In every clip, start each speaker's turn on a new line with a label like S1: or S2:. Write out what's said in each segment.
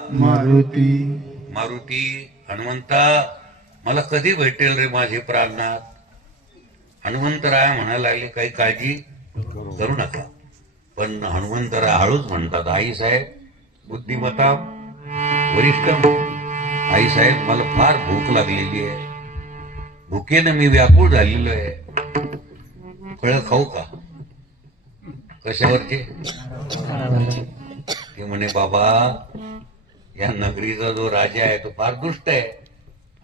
S1: मारुती.
S2: मारुती हनुमंता मला कधी भेटेल रे माझे प्राणनाथ? हनुमंतराय म्हणायला लागले काही काळजी करू नका. पण हनुमंतराय हळूच म्हणतात आई साहेब बुद्धिमत्ता वरिष्ठ आई साहेब मला फार भूक लागलेली आहे. भुकेनं मी व्याकुळ झालेलो आहे. फळं खाऊ का? कशावरचे? ते म्हणे बाबा या नगरीचा जो राजा आहे तो फार दुष्ट आहे.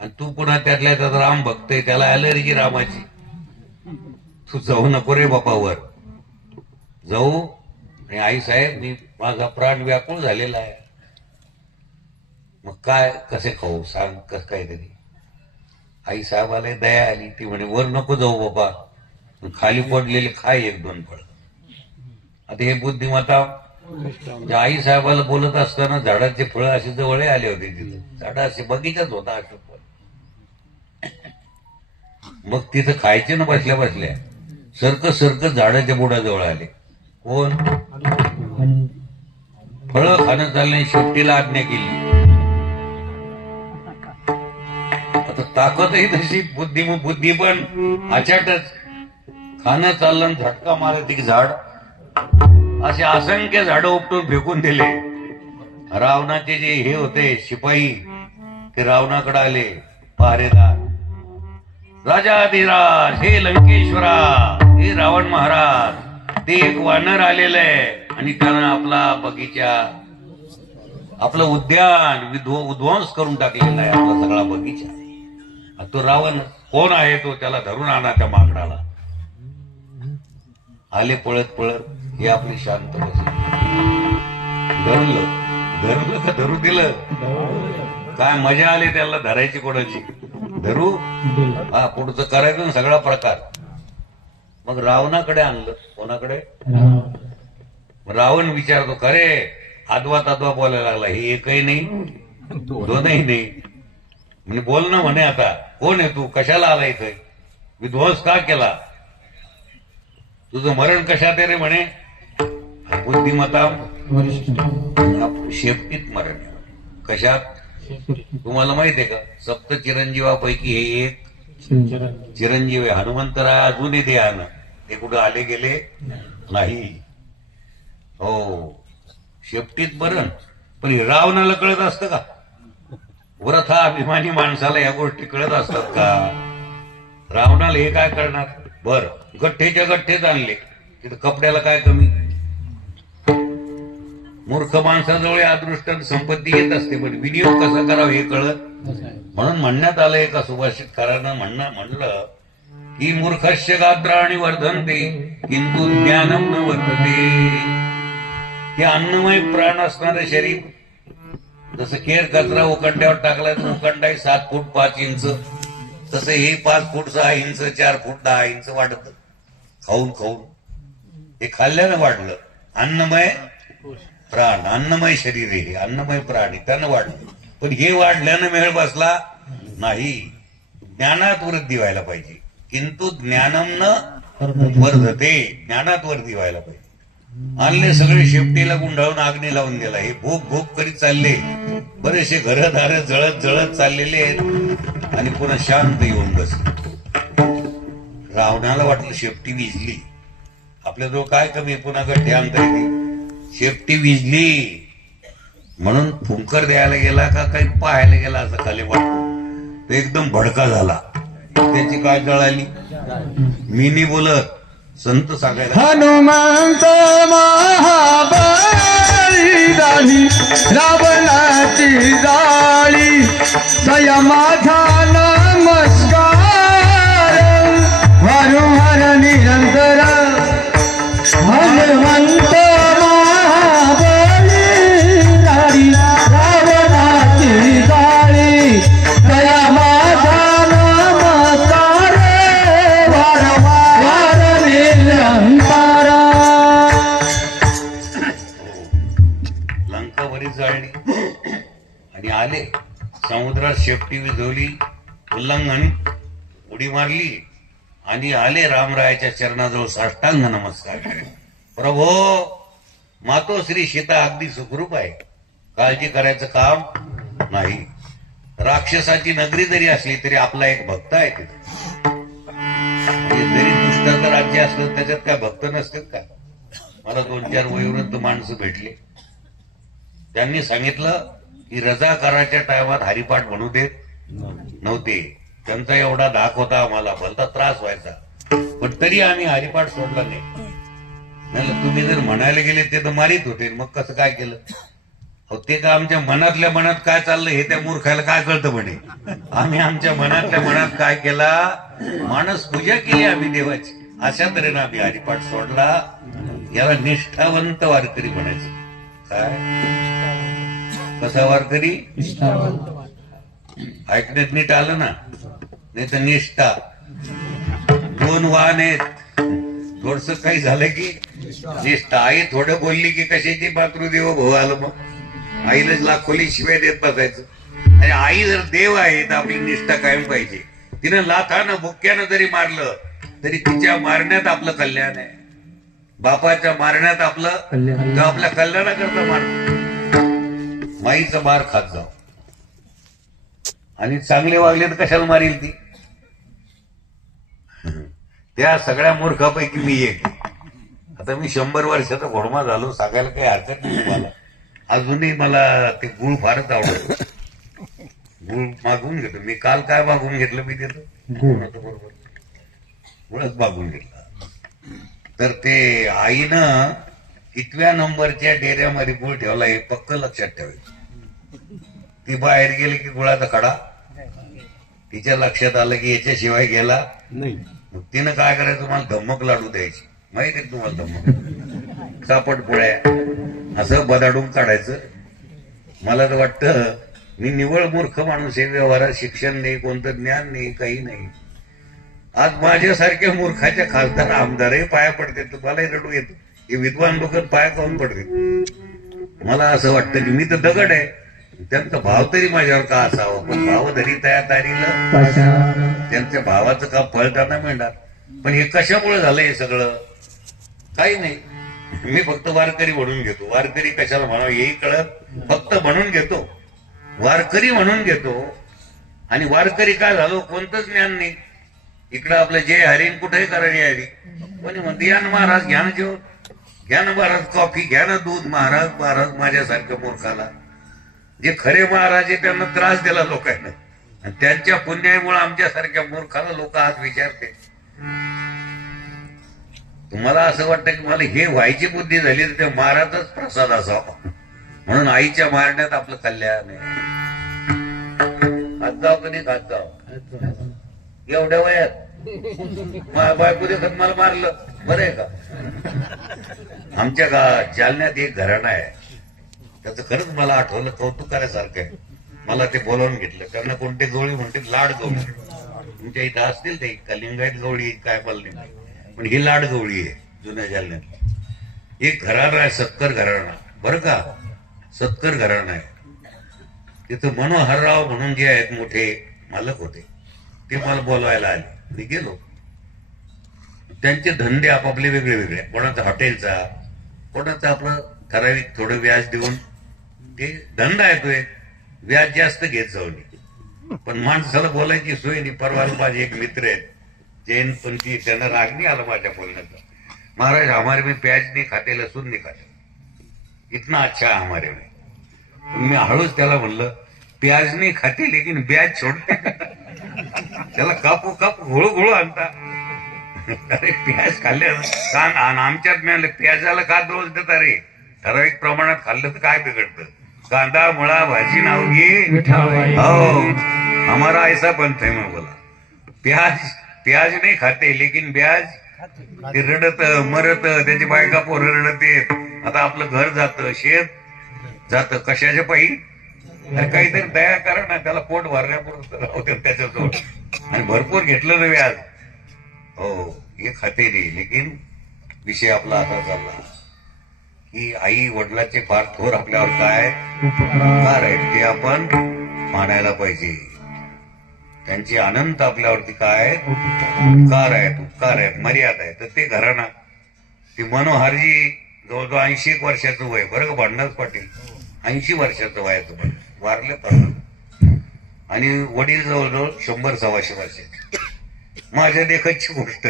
S2: आणि तू पुन्हा त्यातल्या त्यात राम बघतोय त्याला अलर्जी रामाची. तू जाऊ नको रे बापावर जाऊ. आणि आई साहेब मी माझा प्राण व्याकुळ झालेला आहे. मग काय कसे खाऊ? सांग कस काय तरी. आई साहेबाला दया आली ती म्हणे वर नको जाऊ बाबा खाली पडलेले खाय एक दोन फळ. आता हे बुद्धिमत्ता आई साहेबाला बोलत असताना झाडाचे फळं असे जवळ आले होते तिथं. झाड असे बगीचाच होता असे फळ मग तिथं खायचे ना बसल्या बसल्या. सरक सरक झाडाच्या बुडाजवळ आले. कोण? फळ खाणं चालणे शेपटीला आज्ञा केली. आता ताकदही तशी बुद्धी बुद्धी पण अचाटच. खाणं चाललं झटका मारत की झाड. असे असंख्य झाडं उपटून फेकून दिले. रावणाचे जे हे होते शिपाई ते रावणाकडे आले पहारेदार राजाधिराज हे लंकेश्वरा हे रावण महाराज ते एक वानर आलेलं आहे आणि त्यानं आपला बगीचा आपलं उद्यान विध्व उद्ध्वंस करून टाकलेला आहे आपला सगळा बगीचा. तो रावण कोण आहे तो त्याला धरून आणा त्या माकडाला आले पळत पळत हे आपली शांत बसली धरलं धरलं का धरू दिलं? काय मजा आली त्याला धरायची कोणाची? धरू? हा पुढचं करायचं ना सगळा प्रकार. मग रावणाकडे आणलं. कोणाकडे? रावण विचारतो खरे आदवा तादवा बोलायला लागला. हे एकही नाही दोनही नाही. म्हणजे बोल ना म्हणे आता. कोण आहे तू? कशाला आला इथे? विध्वंस का केला? तुझं मरण कशात रे म्हणे? बुद्धिमत्ता शेपटीत मरण. कशात? तुम्हाला माहीत आहे का? सप्त चिरंजीवापैकी हे एक. चिरंजीव. आहे हनुमंतराय अजूनही आण ते कुठं आले गेले? नाही. हो. शेपटीत मरण. पण रावणाला कळत असतं का? व्रथा अभिमानी माणसाला या गोष्टी कळत असतात का? रावणाला हे काय करणार? बर. गठ्ठेच्या गठ्ठेच आणले. तिथं कपड्याला काय कमी? मूर्ख माणसाजवळ अदृष्ट संपत्ती येत असते पण व्हिडिओ कसा करावा हे कळत म्हणून म्हणण्यात आलं एका सुभाषितकारानं म्हणणं म्हणलं की मूर्खस्य गात्राणी वर्धनते किंतु ज्ञानम न वर्धते. हे अन्नमय प्राण असणारं शरीर जसं केर कचरा उकंड्यावर टाकला तर उकंडा आहे सात फूट पाच इंच. तसं हे पाच फूट सहा इंच चार फूट दहा इंच वाढत. खाऊन खाऊन. हे खाल्ल्यानं वाढलं. अन्नमय प्राण अन्नमय शरीर आहे हे अन्नमय प्राण आहे त्यानं वाढलं. पण हे वाढल्यानं मेळ बसला नाही. ज्ञानात वृद्धी व्हायला पाहिजे. किंतु ज्ञानम न वर्धते ज्ञानात वृद्धी व्हायला पाहिजे. आणले सगळे शेपटीला गुंडाळून आग्नी लावून गेला हे भूक भूक करीत चालले. बरेचसे घरदार जळत जळत चाललेले आहेत आणि पुन्हा शांत येऊन बसले. रावणाला वाटलं शेपटी विजली. आपल्याजवळ काय कमी पुन्हा गठ्ठे आणता येते शेपटी विजली म्हणून फुंकर द्यायला गेला का काही पाहायला गेला असं खाली वाटतो. तो एकदम भडका झाला. त्याची काय जळाली मी नाही बोलत संत सांगायला.
S1: हनुमंत महाबळी रावणाची
S2: शेपटी विझवली उल्लंघन उडी मारली आणि आले रामरायाच्या चरणाजवळ साष्टांग नमस्कार प्रभो मातो श्री सीता अगदी सुखरूप आहे. काळजी करायचं काम नाही. राक्षसाची नगरी जरी असली तरी आपला एक भक्त आहे तिथे. जरी दुष्टाचं राज्य असलं त्याच्यात काय भक्त नसतात का? मला दोन चार वयोवृद्ध माणसं भेटले. त्यांनी सांगितलं की रजाकाराच्या टायमात हरिपाठ म्हणू देत नव्हते. त्यांचा एवढा धाक होता आम्हाला. भलता त्रास व्हायचा. पण तरी आम्ही हरिपाठ सोडला नाही. तुम्ही जर म्हणायला गेले ते तर मारित होते. मग कसं काय केलं? अहो, ते का आमच्या मनातल्या मनात काय चाललं हे त्या मूर्खाला काय कळतं म्हणे? आम्ही आमच्या मनातल्या मनात काय केला? माणस पूजा केली आम्ही देवाची. अशा तऱ्हेनं आम्ही हरिपाठ सोडला. याला निष्ठावंत वारकरी म्हणायचं. काय? कसा वारकरी ऐकण्यात नीट आलं ना? नाही तर निष्ठा. दोन वाहन आहेत. थोडस काही झालं की निष्ठा. आई थोडं बोलली की कशाची मातृदेव भाऊ आलं मग. आईलाच लाखोली शिवाय देत बसायचं. आणि आई जर देव आहे तर आपली निष्ठा कायम पाहिजे. तिनं लाथानं बुक्क्यानं जरी मारलं तरी तिच्या मारण्यात आपलं कल्याण आहे. बापाच्या मारण्यात आपलं आपल्या कल्याणाकरता मार माईचा मार खात जाऊ. आणि चांगले वागले तर कशाला मारील ती? त्या सगळ्या मूर्खापैकी मी एक. आता मी शंभर वर्षाचा घोडमा झालो सांगायला काही हरकत नाही मला अजूनही मला ते गुळ फारच आवडत. गुळ मागून घेतो. मी काल काय मागून घेतलं मी देतो? बरोबर? गुळच मागून घेतला. तर ते आईनं कितव्या नंबरच्या डेऱ्यामध्ये गुळ ठेवला हे पक्क लक्षात ठेवायचं. ती बाहेर गेली की गुळाचा खडा? तिच्या लक्षात आलं की याच्याशिवाय गेला? मग तिनं काय करायचं? मला धम्मक लाडू द्यायची. माहिती आहे तुम्हाला धम्मक? सापट पोळ्या. असं बदाडून काढायचं. मला तर वाटतं मी निवळ मूर्ख माणूस आहे व्यवहारात शिक्षण नाही कोणतं ज्ञान नाही काही नाही. आज माझ्यासारख्या मूर्खाच्या खासदार आमदारही पाया पडते तर मलाही रडू येतो. हे विद्वान लोक पाया काऊन पडते मला असं वाटतं की मी तर दगड आहे. त्यांचा भाव तरी माझ्यावर का असावा? पण भाव धरी तया तारीला त्यांच्या भावाचं का फळ त्यांना मिळणार? पण हे कशामुळे झालं हे सगळं? काही नाही. मी फक्त वारकरी म्हणून घेतो. वारकरी कशाला म्हणावं? हेही कळत. फक्त म्हणून घेतो. वारकरी म्हणून घेतो. आणि वारकरी काय झालो? कोणतंच ज्ञान नाही. इकडं आपलं जय हरीन कुठेही करायची हरी कोणी म्हणते या ना महाराज घ्या ना जेवण घ्या ना महाराज कॉफी घ्या ना दूध महाराज महाराज माझ्यासारख्या मूर्खाला. जे खरे महाराज आहे त्यांना त्रास दिला लोकांना. आणि त्यांच्या पुण्यामुळे आमच्यासारख्या मूर्खाला लोक आज विचारते. तुम्हाला असं वाटतं की मला हे व्हायची बुद्धी झाली तर ते महाराजच प्रसाद असावा. म्हणून आईच्या मारण्यात आपलं कल्याण आहे. खात जाव कधी खात जाव एवढ्या वयात बायको देखत मला मारलं. बरं आहे का? आमच्या गा जालन्यात एक घराणा आहे. त्याचं खरंच मला आठवलं कौतुक करायसारखं आहे. मला ते बोलावून घेतलं. त्यांना कोणते गवळी म्हणते लाड गवळी. तुमच्या इथं असतील ते कलिंगायत गवळी काय मला नाही पण ही लाड गवळी आहे जुन्या जालन्यात. एक घराणा आहे सत्कर घराणा. बरं का? सत्कर घराणा आहे. तिथं मनोहरराव म्हणून जे आहेत मोठे मालक होते. ते मला बोलवायला आले. मी गेलो. त्यांचे धंदे आपापले वेगळे वेगळे. कोणाचा हॉटेलचा कोणाचा आपलं ठराविक थोडं व्याज देऊन. ते धंदा येतोय व्याज जास्त घेत जाऊन पण माणसाला बोलायची सोय नाही. परवा माझे एक मित्र आहेत. जैन पंथी त्यांना राग नाही आला माझ्या बोलण्याचा. महाराज हमारे में प्याज नाही खाते लसूण नाही खाते. इतना अच्छा हमारे में. मी हळूच त्याला म्हणलं प्याज नाही खाते लेकिन ब्याज छोडते त्याला कापू कापू घोळू घोळू आणता. अरे प्याज खाल्ले कान आमच्यात मिळालं प्याजाला का दोष देता रे ठराविक प्रमाणात खाल्लं तर काय बिघडतं? कांदा मुळा भाजी नाव घे हो. हमारा ऐसा पंथ है मैं बोला. प्याज प्याज नाही खाते लेकिन ब्याज ते रडत मरत त्याची बायका पोरं रडत आता आपलं घर जातं शेत जातं. कशाच्या पायी? काहीतरी दया करा ना त्याला पोट भरण्यापुरतं राहू त्याच्याजवळ. आणि भरपूर घेतलं ना व्याज. हो हे खाते नाही लेकिन विषय आपला आता चालला की आई वडिलाचे फार थोर आपल्यावर काय उपकार आहेत ते आपण मानायला पाहिजे. त्यांचे अनंत आपल्यावरती काय उपकार आहेत उपकार आहेत मर्यादा आहे तर ते घराणा. ती मनोहरजी जवळजवळ ऐंशी एक वर्षाचं वय. बरं का भांडणाच पाटील. ऐंशी वर्षाचं वयाचं पण वारलं पण आणि वडील जवळजवळ शंभर सव्वाशे वर्षाचे. माझ्या देखतची गोष्ट.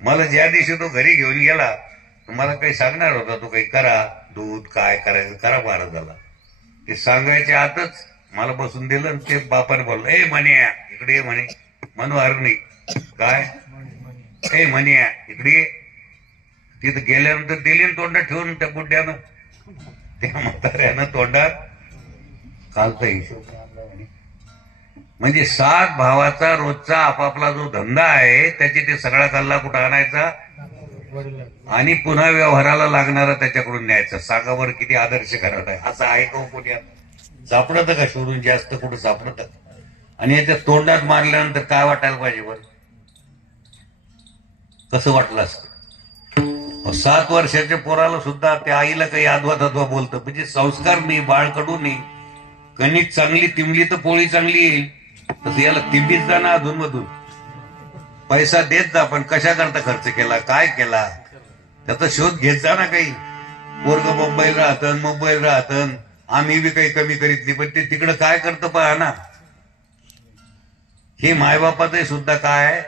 S2: मला ज्या दिवशी तो घरी घेऊन गेला मला काही सांगणार होता. तो काही करा दूध काय करायचं करा महाराजाला. ते सांगायच्या आतच मला बसून दिलं आणि ते बापाने बोललं ए म्हण्या इकडे ये म्हणे. म्हणू नाही काय? ए म्हण्या इकडे ये. तिथं गेल्यानंतर दिली ना तोंडात ठेवून त्या बुड्ड्यानं त्या म्हाताऱ्यानं तोंडात चालतं हिशोब म्हणजे सात भावाचा रोजचा आपापला जो धंदा आहे त्याची ते सगळा कल्ला कुठं आणायचा? आणि पुन्हा व्यवहाराला लागणारा त्याच्याकडून न्यायचा. सागावर किती आदर्श करत आहे. असं आहे का हो कोणी? सापडत का शोधून? जास्त कुठं सापडत? आणि याच्या तोंडात मारल्यानंतर काय वाटायला पाहिजे बरं? कसं वाटलं असतं? सात वर्षाच्या पोराला सुद्धा त्या आईला काही आदवा तद्वा बोलतं. म्हणजे संस्कार नाही बाळ कडू नाही. कणिक चांगली तिमली तर पोळी चांगली येईल. तसं याला तिंबीत जा ना अधून मधून पैसा देत जा पण कशा करता खर्च केला काय केला? त्याचा शोध घेत जा ना काही. पोरग मुंबईला राहतं मुंबईला राहतन आम्ही बी काही कमी करीत नाही पण ते तिकडं काय करतं पहा ना. हे मायबापाचं सुद्धा काय